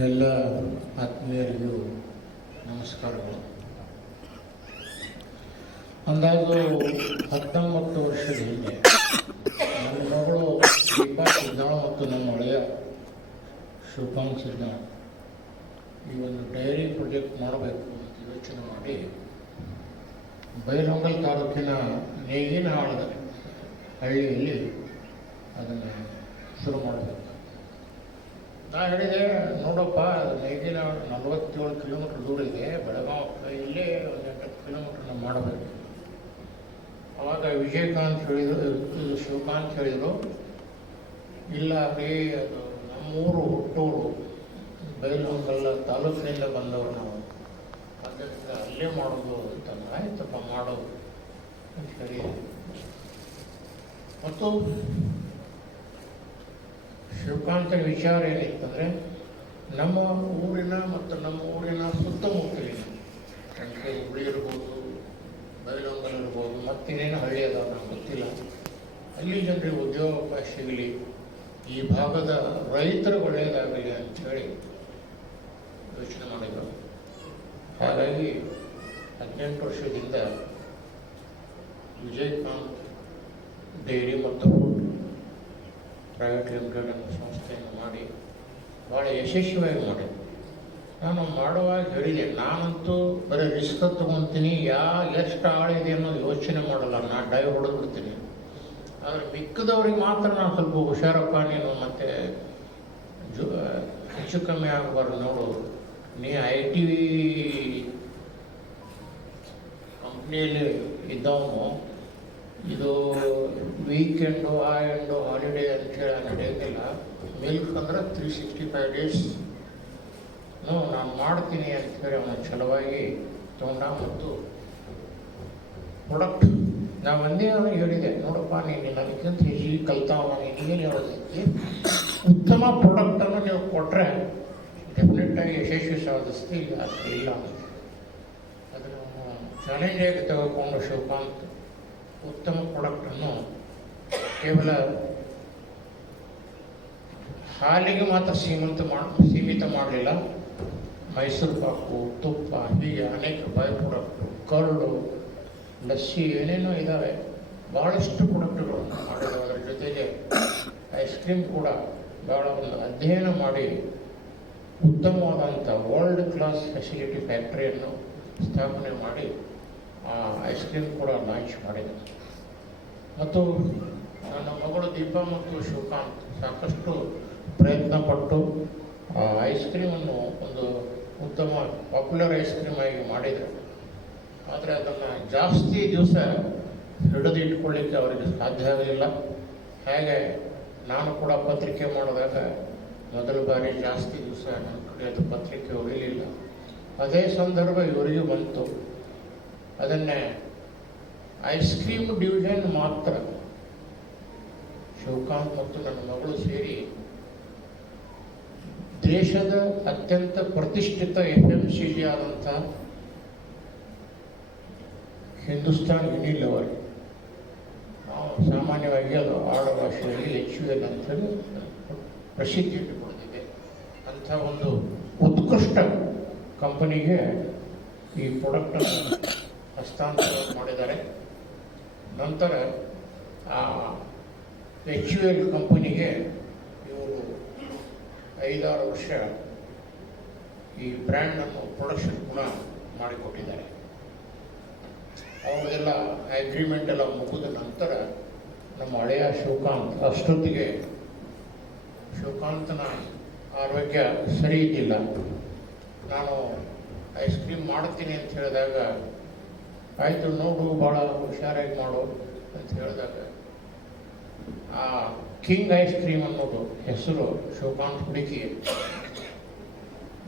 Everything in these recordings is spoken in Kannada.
ಎಲ್ಲ ಆತ್ಮೀಯರಿಗೂ ನಮಸ್ಕಾರಗಳು. ಅಂದಾಜು ಹತ್ತೊಂಬತ್ತು ವರ್ಷದ ಹಿಂದೆ ನನ್ನ ಮಗಳು ದೀಪಾ ಸಿದ್ದಾಳ ಮತ್ತು ನಮ್ಮ ಒಳೆಯ ಶಿವಕಾಂತ್ ಸಿದ್ದಾಳ. ಈ ಒಂದು ಡೈರಿ ಪ್ರಾಜೆಕ್ಟ್ ಮಾಡಬೇಕು ಅಂತ ಯೋಚನೆ ಮಾಡಿ ಬೈಲಹೊಂಗಲ್ ತಾಲೂಕಿನ ನೇಗಿನ ಹಳ್ಳಿಯಲ್ಲಿ ಅದನ್ನು ಶುರು ಮಾಡಬೇಕು ನಾ ಹೇಳಿದೆ, ನೋಡಪ್ಪ ಅದು ನಲ್ವತ್ತೇಳು ಕಿಲೋಮೀಟ್ರ್ ದೂರ ಇದೆ, ಬೆಳಗಾವಿ ಇಲ್ಲೇ ಒಂದು ಎಂಟತ್ತು ಕಿಲೋಮೀಟ್ರ್ ನಾವು ಮಾಡಬೇಕು. ಆವಾಗ ವಿಜಯಕಾಂತ್ ಹೇಳಿದ್ರು, ಶಿವಕಾಂತ್ ಹೇಳಿದರು, ಇಲ್ಲ ರೀ, ಅದು ನಮ್ಮೂರು ಹುಟ್ಟೂರು ಬೈಲಹೊಂಗಲ್ಲ ತಾಲೂಕಿನಿಂದ ಬಂದವರು ನಾವು. ಆದ್ದರಿಂದ ಅಲ್ಲೇ ಮಾಡೋದು ಅಂತ ಆಯ್ತಪ್ಪ, ಮಾಡೋದು ಅಂತ ಹೇಳಿ. ಮತ್ತು ಶಿವಕಾಂತನ ವಿಚಾರ ಏನಿತ್ತಂದರೆ ನಮ್ಮ ಊರಿನ ಮತ್ತು ನಮ್ಮ ಊರಿನ ಸುತ್ತಮುತ್ತಲಿನ ಅಂದರೆ ಹುಳಿ ಇರ್ಬೋದು ಬೈಲೊಂಗಲ್ ಇರ್ಬೋದು, ಮತ್ತಿನ್ನೇನು ಹಳ್ಳಿ ಅದಾವ ನಮ್ಗೆ ಗೊತ್ತಿಲ್ಲ. ಅಲ್ಲಿ ಜನರಿಗೆ ಉದ್ಯೋಗಾವಕಾಶ ಸಿಗಲಿ, ಈ ಭಾಗದ ರೈತರು ಒಳ್ಳೆಯದಾಗಲಿ ಅಂಥೇಳಿ ಯೋಚನೆ ಮಾಡಿದರು. ಹಾಗಾಗಿ ಹದಿನೆಂಟು ವರ್ಷದಿಂದ ವಿಜಯಕಾಂತ್ ಡೈರಿ ಮತ್ತು ಪ್ರೈವೇಟ್ ಲಿಮಿಟೆಡ್ ಅನ್ನೋ ಸಂಸ್ಥೆಯನ್ನು ಮಾಡಿ ಭಾಳ ಯಶಸ್ವಿಯಾಗಿ ಮಾಡಿದೆ ನಾನು ಮಾಡುವಾಗ ಹೇಳಿದೆ ನಾನಂತೂ ಬರೀ ರಿಸ್ಕ್ ತೊಗೊತೀನಿ ಯಾ ಎಷ್ಟು ಆಳಿದೆ ಅನ್ನೋದು ಯೋಚನೆ ಮಾಡಲ್ಲ ನಾನು ಡೈವ್ ಹೊಡೆದ್ಬಿಡ್ತೀನಿ ಆದರೆ ಮಿಕ್ಕದವ್ರಿಗೆ ಮಾತ್ರ ನಾನು ಸ್ವಲ್ಪ ಹುಷಾರಪ್ಪ ನೀನು ಮತ್ತು ಜು ಹೆಚ್ಚು ಕಮ್ಮಿ ಆಗಬಾರ್ದು ನೋಡು ನೀ ಐ ಟಿ ಕಂಪ್ನಿಯಲ್ಲಿ ಇದ್ದವನು ಇದು ವೀಕೆಂಡು ಆ ಎಂಡು ಹಾಲಿಡೇ ಅಂತೇಳಿ ನಡೆಯೋದಿಲ್ಲ. ಮಿಲ್ಕ್ ಅಂದರೆ ತ್ರೀ ಸಿಕ್ಸ್ಟಿ ಫೈವ್ ಡೇಸ್ ನಾನು ಮಾಡ್ತೀನಿ ಅಂತೇಳಿ ಅವನ ಛಲವಾಗಿ ತೊಗೊಂಡ ಮತ್ತು ಪ್ರಾಡಕ್ಟ್ ನಾ ಒಂದೇ ಅವನಿಗೆ ಹೇಳಿದೆ, ನೋಡಪ್ಪ, ನೀನು ನನಗಿಂತ ಹೀಗೆ ಕಲ್ತಾವ ನೀನೇನು ಹೇಳೋದಕ್ಕೆ ಉತ್ತಮ ಪ್ರಾಡಕ್ಟನ್ನು ನೀವು ಕೊಟ್ಟರೆ ಡೆಫಿನೆಟ್ಟಾಗಿ ಯಶಸ್ವಿ ಸಾಧಿಸ್ತಿ ಇಲ್ಲ ಇಲ್ಲ. ಅದನ್ನು ಚಾಲೆಂಜಾಗಿ ತೆಗೆದುಕೊಂಡು ಶಿವಕಾಂತ್ ಉತ್ತಮ ಪ್ರಾಡಕ್ಟನ್ನು ಕೇವಲ ಹಾಲಿಗೆ ಮಾತ್ರ ಸೀಮಿತ ಮಾಡಿ, ಸೀಮಿತ ಮಾಡಲಿಲ್ಲ. ಮೈಸೂರು ಪಾಕು, ತುಪ್ಪ, ಹೀಗೆ ಅನೇಕ ಬೈ ಪ್ರಾಡಕ್ಟು ಕರಡು ಲಸ್ಸಿ ಏನೇನೋ ಇದ್ದಾವೆ ಭಾಳಷ್ಟು ಪ್ರಾಡಕ್ಟ್ಗಳನ್ನು ಅದರ ಜೊತೆಗೆ ಐಸ್ ಕ್ರೀಮ್ ಕೂಡ ಭಾಳ ಒಂದು ಅಧ್ಯಯನ ಮಾಡಿ ಉತ್ತಮವಾದಂಥ ವರ್ಲ್ಡ್ ಕ್ಲಾಸ್ ಫೆಸಿಲಿಟಿ ಫ್ಯಾಕ್ಟ್ರಿಯನ್ನು ಸ್ಥಾಪನೆ ಮಾಡಿ ಐಸ್ ಕ್ರೀಮ್ ಕೂಡ ಲಾಂಚ್ ಮಾಡಿದೆ. ಮತ್ತು ನನ್ನ ಮಗಳು ದೀಪಾ ಮತ್ತು ಶಿವಕಾಂತ್ ಸಾಕಷ್ಟು ಪ್ರಯತ್ನ ಪಟ್ಟು ಆ ಐಸ್ ಕ್ರೀಮನ್ನು ಒಂದು ಉತ್ತಮ ಪಾಪ್ಯುಲರ್ ಐಸ್ ಕ್ರೀಮ್ ಆಗಿ ಮಾಡಿದರು. ಆದರೆ ಅದನ್ನು ಜಾಸ್ತಿ ದಿವಸ ಹಿಡಿದು ಇಟ್ಕೊಳ್ಳಿಕ್ಕೆ ಅವರಿಗೆ ಸಾಧ್ಯ ಆಗಲಿಲ್ಲ. ಹಾಗೆ ನಾನು ಕೂಡ ಪತ್ರಿಕೆ ಮಾಡಿದಾಗ ಮೊದಲ ಬಾರಿ ಜಾಸ್ತಿ ದಿವಸ ನನ್ನ ಕಡೆ ಅದು ಪತ್ರಿಕೆ ಉಳಿಲಿಲ್ಲ ಅದೇ ಸಂದರ್ಭ ಇವರಿಗೂ ಬಂತು. ಅದನ್ನೇ ಐಸ್ ಕ್ರೀಮ್ ಡಿವಿಷನ್ ಮಾತ್ರ. ಶಿವಕಾಂತ್ ಮತ್ತು ನನ್ನ ಮಗಳು ಸೇರಿ ದೇಶದ ಅತ್ಯಂತ ಪ್ರತಿಷ್ಠಿತ ಎಫ್ ಎಂ ಸಿ ಜಿ ಆದಂಥ ಹಿಂದೂಸ್ತಾನ್ ಯುನಿಲೆವರ್ ನಾವು ಸಾಮಾನ್ಯವಾಗಿ ಅದು ಆಡ ಭಾಷೆಯಲ್ಲಿ ಎಚ್ ಯು ಎಲ್ ಅಂತೇಳಿ ಪ್ರಸಿದ್ಧಿ ಪಡೆದಿದೆ ಅಂಥ ಒಂದು ಉತ್ಕೃಷ್ಟ ಕಂಪನಿಗೆ ಈ ಪ್ರಾಡಕ್ಟನ್ನು ಹಸ್ತಾಂತರ ಮಾಡಿದ್ದಾರೆ. ನಂತರ ಎಚ್ ಯು ಎಲ್ ಕಂಪನಿಗೆ ಇವರು ಐದಾರು ವರ್ಷ ಈ ಬ್ರ್ಯಾಂಡನ್ನು ಪ್ರೊಡಕ್ಷನ್ ಕೂಡ ಮಾಡಿಕೊಟ್ಟಿದ್ದಾರೆ. ಅವರೆಲ್ಲ ಅಗ್ರಿಮೆಂಟ್ ಎಲ್ಲ ಮುಗಿದ ನಂತರ ನಮ್ಮ ಹಳೆಯ ಶಿವಕಾಂತ್ ಅಷ್ಟೊತ್ತಿಗೆ ಶಿವಕಾಂತನ ಆರೋಗ್ಯ ಸರಿ ಇದ್ದಿಲ್ಲ. ನಾನು ಐಸ್ ಕ್ರೀಮ್ ಮಾಡ್ತೀನಿ ಅಂತ ಹೇಳಿದಾಗ ಆಯಿತು ನೋಡು ಭಾಳ ಹುಷಾರಾಗಿ ಮಾಡು ಅಂತ ಹೇಳಿದಾಗ, ಆ ಕಿಂಗ್ ಐಸ್ ಕ್ರೀಮ್ ಅನ್ನೋದು ಹೆಸರು ಶಿವಕಾಂತ್ ಹುಡುಕಿ,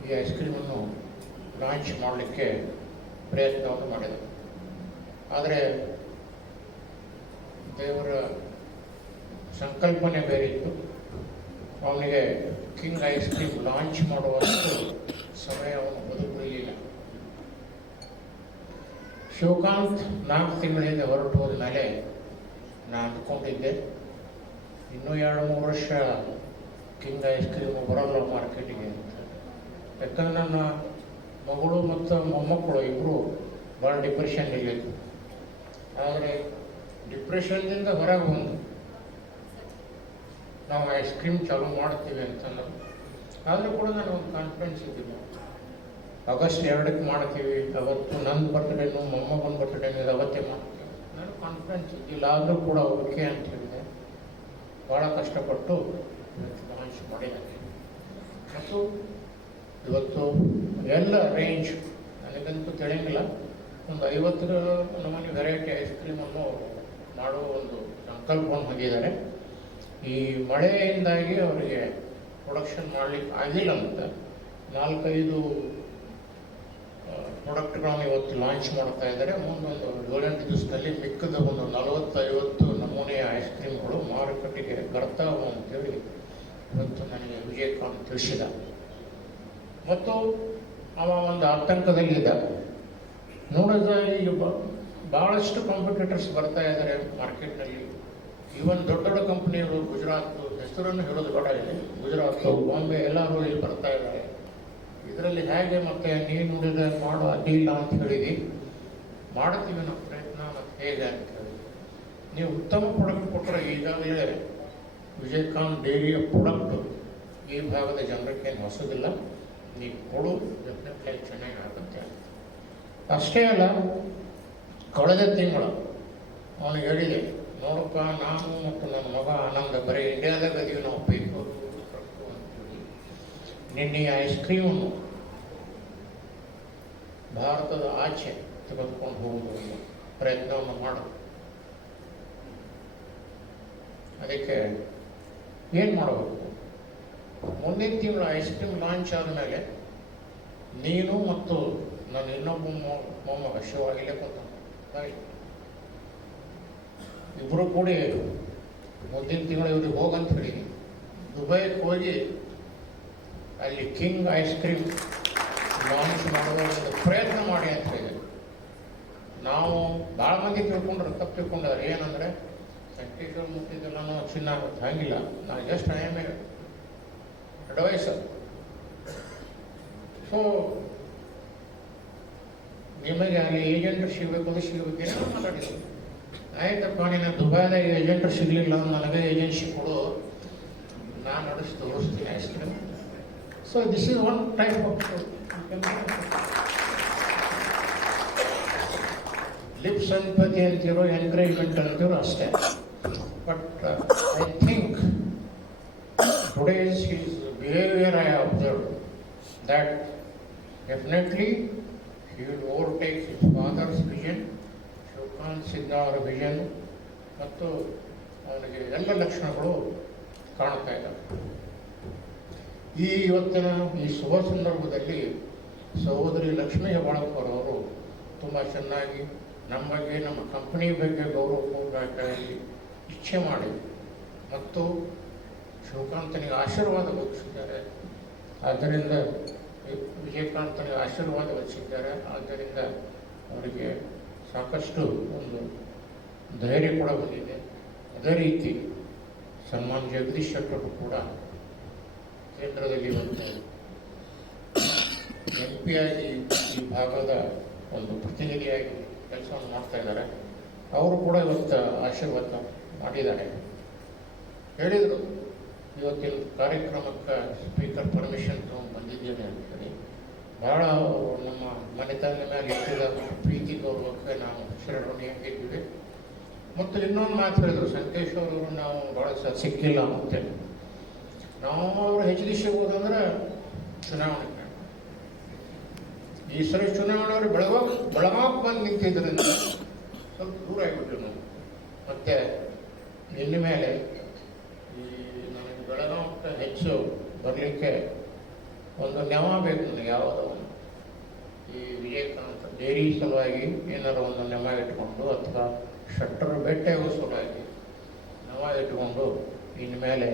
ಈ ಐಸ್ ಕ್ರೀಮನ್ನು ಲಾಂಚ್ ಮಾಡಲಿಕ್ಕೆ ಪ್ರಯತ್ನವನ್ನು ಮಾಡಿದರು ಆದರೆ ದೇವರ ಸಂಕಲ್ಪನೆ ಬೇರೆ ಇತ್ತು. ಅವನಿಗೆ ಕಿಂಗ್ ಐಸ್ ಕ್ರೀಮ್ ಲಾಂಚ್ ಮಾಡುವಷ್ಟು ಸಮಯವನ್ನು ಬದುಕಲಿಲ್ಲ ಶಿವಕಾಂತ್ ನಾಲ್ಕು ತಿಂಗಳಿಂದ ಹೊರಟು ಹೋದ ಮೇಲೆ ನಾನು ಅಂದ್ಕೊಂಡಿದ್ದೆ. ಇನ್ನೂ ಎರಡು, ಮೂರು ವರ್ಷ ಕಿಂಗ್ ಐಸ್ ಕ್ರೀಮ್ ಬರೋಲ್ಲ ಮಾರ್ಕೆಟಿಗೆ ಅಂತ. ಯಾಕಂದ್ರೆ ನನ್ನ ಮಗಳು ಮತ್ತು ಮೊಮ್ಮಕ್ಕಳು ಇಬ್ಬರು ಭಾಳ ಡಿಪ್ರೆಷನ್ ಇಲ್ಲಿದ್ದು ಆದರೆ ಡಿಪ್ರೆಷನ್ದಿಂದ ಹೊರಗೆ ಬಂದು ನಾವು ಐಸ್ ಕ್ರೀಮ್ ಚಾಲೂ ಮಾಡ್ತೀವಿ ಅಂತಂದ್ರೆ ಆದರೂ ಕೂಡ ನನಗೊಂದು ಕಾನ್ಫಿಡೆನ್ಸ್ ಇದ್ದಿಲ್ಲ. ಆಗಸ್ಟ್ ಎರಡಕ್ಕೆ ಮಾಡ್ತೀವಿ. ಅವತ್ತು ನನ್ನ ಬರ್ತಡೇನು ಮೊಮ್ಮಗನ ಬರ್ತಡೇನು ಇದು ಅವತ್ತೇ ಮಾಡ್ತೀವಿ. ನಾನು ಕಾನ್ಫಿಡೆನ್ಸ್ ಇದ್ದಿಲ್ಲ ಆದರೂ ಕೂಡ ಓಕೆ ಅಂತ ಹೇಳಿದೆ. ಭಾಳ ಕಷ್ಟಪಟ್ಟು ಲಾಂಚ್ ಮಾಡಿದ್ದಾರೆ ಮತ್ತು ಇವತ್ತು ಎಲ್ಲ ರೇಂಜ್ ನನಗಂತೂ ತಿಳಿಯಂಗಿಲ್ಲ. ಒಂದು ಐವತ್ತರ ನಮೂನೆ ವೆರೈಟಿ ಐಸ್ ಕ್ರೀಮನ್ನು ಮಾಡುವ ಒಂದು ಸಂಕಲ್ಪವನ್ನು ಹೊಂದಿದ್ದಾರೆ. ಈ ಮಳೆಯಿಂದಾಗಿ ಅವರಿಗೆ ಪ್ರೊಡಕ್ಷನ್ ಮಾಡಲಿಕ್ಕೆ ಆಗಿಲ್ಲ ಅಂತ ನಾಲ್ಕೈದು ಪ್ರಾಡಕ್ಟ್ಗಳನ್ನು ಇವತ್ತು ಲಾಂಚ್ ಮಾಡ್ತಾ ಇದ್ದಾರೆ. ಮುಂದೊಂದು ಏಳೆಂಟು ದಿವಸದಲ್ಲಿ ಮಿಕ್ಕದ ಒಂದು ನಲವತ್ತೈವತ್ತು ನಮೂನೆಯ ಐಸ್ ಕ್ರೀಮ್ಗಳು ಮಾರುಕಟ್ಟೆಗೆ ಬರ್ತಾವೆ ಅಂತೇಳಿ ಇವತ್ತು ನನಗೆ ವಿಜಯಕಾಂತ್ ತಿಳಿಸಿದ. ಮತ್ತು ಅವ ಒಂದು ಆತಂಕದಲ್ಲಿದ್ದ ನೋಡಿದ್ರೆ ಈಗ ಭಾಳಷ್ಟು ಕಾಂಪಿಟೇಟರ್ಸ್ ಬರ್ತಾ ಇದ್ದಾರೆ ಮಾರ್ಕೆಟ್ನಲ್ಲಿ. ಈವನ್ ದೊಡ್ಡ ದೊಡ್ಡ ಕಂಪ್ನಿಯವರು ಗುಜರಾತ್ ಹೆಸರನ್ನು ಹೇಳೋದು ಬೇಡ ಇದೆ ಗುಜರಾತ್, ಬಾಂಬೆ ಎಲ್ಲರೂ ಇಲ್ಲಿ ಬರ್ತಾ ಇದ್ದಾರೆ. ಇದರಲ್ಲಿ ಹೇಗೆ ಮತ್ತೆ ನೀನು ನುಡಿದ ಮಾಡೋ ಅಡ್ಡಿಲ್ಲ ಅಂತ ಹೇಳಿದಿ. ಮಾಡ್ತೀವಿ ನಮ್ಮ ಪ್ರಯತ್ನ ಮತ್ತೆ ಹೇಗೆ ಅಂತ ಹೇಳಿ ನೀವು ಉತ್ತಮ ಪ್ರಾಡಕ್ಟ್ ಕೊಟ್ಟರೆ ಈಗಾಗಲೇ ವಿಜಯಕಾಂತ್ ಡೈರಿಯ ಪ್ರಾಡಕ್ಟ್ ಈ ಭಾಗದ ಜನರಕ್ಕೆ ಏನು ಹೊಸದಿಲ್ಲ. ನೀವು ಕೊಡು ಡೆಫಿನೆಟ್ಲಿ ಚೆನ್ನಾಗಿ ಆಗುತ್ತೆ ಅಷ್ಟೇ ಅಲ್ಲ, ಕಳೆದ ತಿಂಗಳು ಅವನು ಹೇಳಿದೆ, ನೋಡಪ್ಪ, ನಾನು ಮತ್ತು ನನ್ನ ಮಗ ಆನಂದ ಬರೀ ಇಂಡಿಯಾದಾಗ ಅದೀವಿ ನಾವು ಅಂತೇಳಿ ನಿನ್ನೆ ಐಸ್ ಕ್ರೀಮ್ ಭಾರತದ ಆಚೆ ತೆಗೆದುಕೊಂಡು ಹೋಗುವ ಪ್ರಯತ್ನವನ್ನು ಮಾಡು. ಅದಕ್ಕೆ ಏನು ಮಾಡಬೇಕು? ಮುಂದಿನ ತಿಂಗಳು ಐಸ್ ಕ್ರೀಮ್ ಲಾಂಚ್ ಆದಮೇಲೆ ನೀನು ಮತ್ತು ನನ್ನ ಇನ್ನೊಬ್ಬ ಮೊಮ್ಮಗ ಶಿವಾಗಿಲ್ಲೇ ಕೂತ ಇಬ್ಬರು ಕೂಡಿ ಮುಂದಿನ ತಿಂಗಳು ಇವ್ರಿಗೆ ಹೋಗಂತ ಹೇಳಿ ದುಬೈಗೆ ಹೋಗಿ ಅಲ್ಲಿ ಕಿಂಗ್ ಐಸ್ ಕ್ರೀಮ್ ಲಾಂಚ್ ಮಾಡುವ ಪ್ರಯತ್ನ ಮಾಡಿ ಅಂತ ಹೇಳಿದೆ ನಾವು ಭಾಳ ಮಂದಿ ತಿಳ್ಕೊಂಡ್ರೆ, ತಪ್ಪು ತಿಳ್ಕೊಂಡಾರೆ ಏನಂದ್ರೆ ಸಂಕೇಶ್ವರ ಮುಟ್ಟಿದ್ದೆಲ್ಲನೂ ಚಿನ್ನ ಆಗುತ್ತೆ. ಹಂಗಿಲ್ಲ. ನಾನು just I am a adviser so ನಿಮಗೆ ಅಲ್ಲಿ ಏಜೆಂಟ್ ಸಿಗಬೇಕು ಅಂದ್ರೆ ಸಿಗಬೇಕೇನೋ ಮಾತಾಡಿದ್ರು. ಆಯ್ತಪ್ಪ ನೀನು ದುಬೈದಾಗ ಏಜೆಂಟ್ ಸಿಗಲಿಲ್ಲ. ನನಗೆ ಏಜೆನ್ಸಿ ಕೊಡು. ನಾನು ನಡೆಸಿ ತೋರಿಸ್ತೀನಿ, ice cream. So this is one type of lip sympathy ಅಂತಿರೋ ಎನ್ಕರೇಜ್ಮೆಂಟ್ ಅಂತಿರೋ ಅಷ್ಟೇ but I think today's his behavior I observed that definitely he will overtake his father's vision, Shivakanth Siddha ಅವರ ವಿಷನ್ ಮತ್ತು ಅವನಿಗೆ ಎಲ್ಲ ಲಕ್ಷಣಗಳು ಕಾಣ್ತಾ ಇದ್ದಾವೆ. ಈ ಇವತ್ತಿನ ಈ ಶುಭ ಸಂದರ್ಭದಲ್ಲಿ ಸಹೋದರಿ ಲಕ್ಷ್ಮೀ ಹೆಬ್ಬಾಳಕರ್ ಅವರು ತುಂಬ ಚೆನ್ನಾಗಿ ನಮ್ಮ ಬಗ್ಗೆ ನಮ್ಮ ಕಂಪನಿ ಬಗ್ಗೆ ಗೌರವಪೂರ್ವಕವಾಗಿ ಇಚ್ಛೆ ಮಾಡಿ ಮತ್ತು ಶಿವಕಾಂತನಿಗೆ ಆಶೀರ್ವಾದ ವಹಿಸಿದ್ದಾರೆ ಆದ್ದರಿಂದ ವಿಜಯಕಾಂತನಿಗೆ ಆಶೀರ್ವಾದ ವಹಿಸಿದ್ದಾರೆ ಆದ್ದರಿಂದ ಅವರಿಗೆ ಸಾಕಷ್ಟು ಒಂದು ಧೈರ್ಯ ಕೂಡ ಬಂದಿದೆ. ಅದೇ ರೀತಿ ಸನ್ಮಾನ್ ಜಗದೀಶ್ ಶೆಟ್ಟರು ಕೂಡ ಕೇಂದ್ರದಲ್ಲಿ ಒಂದು ಎಂ ಪಿ ಆಗಿ ಈ ಭಾಗದ ಒಂದು ಪ್ರತಿನಿಧಿಯಾಗಿ ಕೆಲಸವನ್ನು ಮಾಡ್ತಾ ಇದ್ದಾರೆ. ಅವರು ಕೂಡ ಇವತ್ತು ಆಶೀರ್ವಾದ ಮಾಡಿದ್ದಾರೆ. ಹೇಳಿದರು, ಇವತ್ತಿನ ಕಾರ್ಯಕ್ರಮಕ್ಕೆ ಸ್ಪೀಕರ್ ಪರ್ಮಿಷನ್ ತಗೊಂಡು ಬಂದಿದ್ದೇನೆ ಅಂತ ಹೇಳಿ. ಭಾಳ ನಮ್ಮ ಮನೆತನ ಮೇಲೆ ಇಟ್ಟಿದ ಪ್ರೀತಿ ಗೌರವಕ್ಕೆ ನಾವು ಶರಣಾಗಿದ್ದೀವಿ ಮತ್ತು ಇನ್ನೊಂದು ಮಾತು ಹೇಳಿದ್ರು ಸಂಕೇಶ್ ಅವರು ನಾವು ಭಾಳ ಸಿಕ್ಕಿಲ್ಲ ಅಂತೇಳಿ ಅವರು ಹೆಚ್ ಡಿ ಸಿಗೋದಂದ್ರೆ ಚುನಾವಣೆ. ಈ ಸಲ ಚುನಾವಣೆ ಅವರು ಬೆಳಗಾವ್ ಬೆಳಗಾವ್ ಬಂದು ನಿಂತಿದ್ದರಿಂದ ಸ್ವಲ್ಪ ದೂರ ಆಗಿಬಿಟ್ರು ನಾವು. ಮತ್ತೆ ನಿನ್ನ ಮೇಲೆ ಈ ನನಗೆ ಬೆಳಗಾವಕ್ಕೆ ಹೆಚ್ಚು ಬರಲಿಕ್ಕೆ ಒಂದು ನೆವ ಬೇಕು ನನಗೆ, ಯಾವುದೋ ಈ ವಿಜಯಕಾಂತ ಡೇರಿ ಸಲುವಾಗಿ ಏನಾರು ಒಂದು ನೆಮ ಇಟ್ಕೊಂಡು ಅಥವಾ ಶಟ್ಟರ್ ಬೆಟ್ಟೆಗೂ ಸಲುವಾಗಿ ನೆವ ಇಟ್ಕೊಂಡು ಇನ್ಮೇಲೆ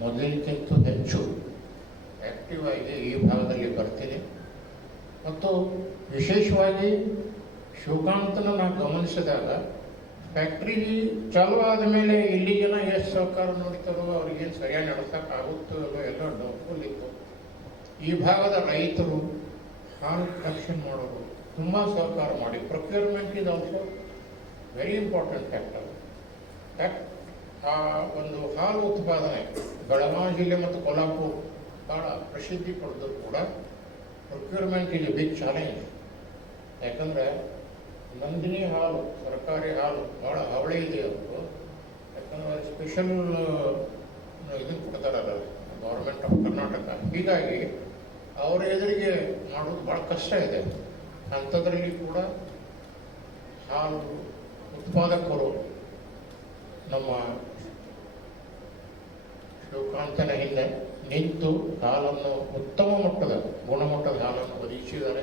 ಮೊದಲಿಗಿಂತ ಹೆಚ್ಚು ಆ್ಯಕ್ಟಿವ್ ಆಗಿ ಈ ಭಾಗದಲ್ಲಿ ಬರ್ತೀನಿ. ಮತ್ತು ವಿಶೇಷವಾಗಿ ಶಿವಕಾಂತನ ನಾನು ಗಮನಿಸಿದಾಗ ಫ್ಯಾಕ್ಟ್ರಿ ಚಾಲು ಆದ ಮೇಲೆ ಇಲ್ಲಿ ಜನ ಎಷ್ಟು ಸಹಕಾರ ನೋಡ್ತಾರೋ ಅವ್ರಿಗೇನು ಸರಿಯಾಗಿ ನಡ್ಸೋಕ್ಕಾಗುತ್ತೋ ಇಲ್ಲೋ ಎಲ್ಲ ಡೌಟ್ಫುಲ್ ಇತ್ತು. ಈ ಭಾಗದ ರೈತರು ಹಾಲು ಕಲೆಕ್ಷನ್ ಮಾಡೋರು ತುಂಬ ಸಹಕಾರ ಮಾಡಿ. ಪ್ರೊಕ್ಯೂರ್ಮೆಂಟ್ ಇದು ಆಲ್ಸೋ ವೆರಿ ಇಂಪಾರ್ಟೆಂಟ್ ಫ್ಯಾಕ್ಟರ್ ಯಾಕೆ ಆ ಒಂದು ಹಾಲು ಉತ್ಪಾದನೆ ಬೆಳಗಾವಿ ಜಿಲ್ಲೆ ಮತ್ತು ಕೊಲ್ಹಾಪುರ ಭಾಳ ಪ್ರಸಿದ್ಧಿ ಪಡೆದರೂ ಕೂಡ ಪ್ರೊಕ್ಯೂರ್ಮೆಂಟ್ ಇಲ್ಲಿ ಬಿಗ್ ಚಾಲೆಂಜ್ ಯಾಕಂದರೆ ನಂದಿನಿ ಹಾಲು, ಸರ್ಕಾರಿ ಹಾಲು ಭಾಳ ಹಾವಳಿ ಇದೆ ಅವರು ಯಾಕಂದರೆ ಸ್ಪೆಷಲ್ ಇದನ್ನು ಕೊಡ್ತಾರಲ್ಲ ಗೌರ್ಮೆಂಟ್ ಆಫ್ ಕರ್ನಾಟಕ ಹೀಗಾಗಿ ಅವರ ಎದುರಿಗೆ ಮಾಡೋದು ಭಾಳ ಕಷ್ಟ ಇದೆ. ಅಂಥದ್ರಲ್ಲಿ ಕೂಡ ಹಾಲು ಉತ್ಪಾದಕರು ನಮ್ಮ ಶಿವಕಾಂತನ ಹಿಂದೆ ನಿಂತು ಹಾಲನ್ನು ಉತ್ತಮ ಮಟ್ಟದ ಗುಣಮಟ್ಟದ ಹಾಲನ್ನು ಒದಗಿಸಿದ್ದಾರೆ.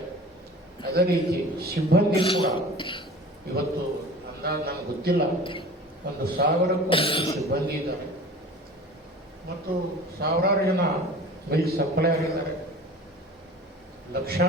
ಅದೇ ರೀತಿ ಸಿಬ್ಬಂದಿ ಕೂಡ ಇವತ್ತು ಅಂದಾಜು ನನಗೆ ಗೊತ್ತಿಲ್ಲ. ಒಂದು ಸಾವಿರಕ್ಕೂ ಸಿಬ್ಬಂದಿ ಇದ್ದಾರೆ. ಮತ್ತು ಸಾವಿರಾರು ಜನ ಮಿಲ್ ಸಪ್ಲೈಯರ್ ಇದ್ದಾರೆ ಲಕ್ಷ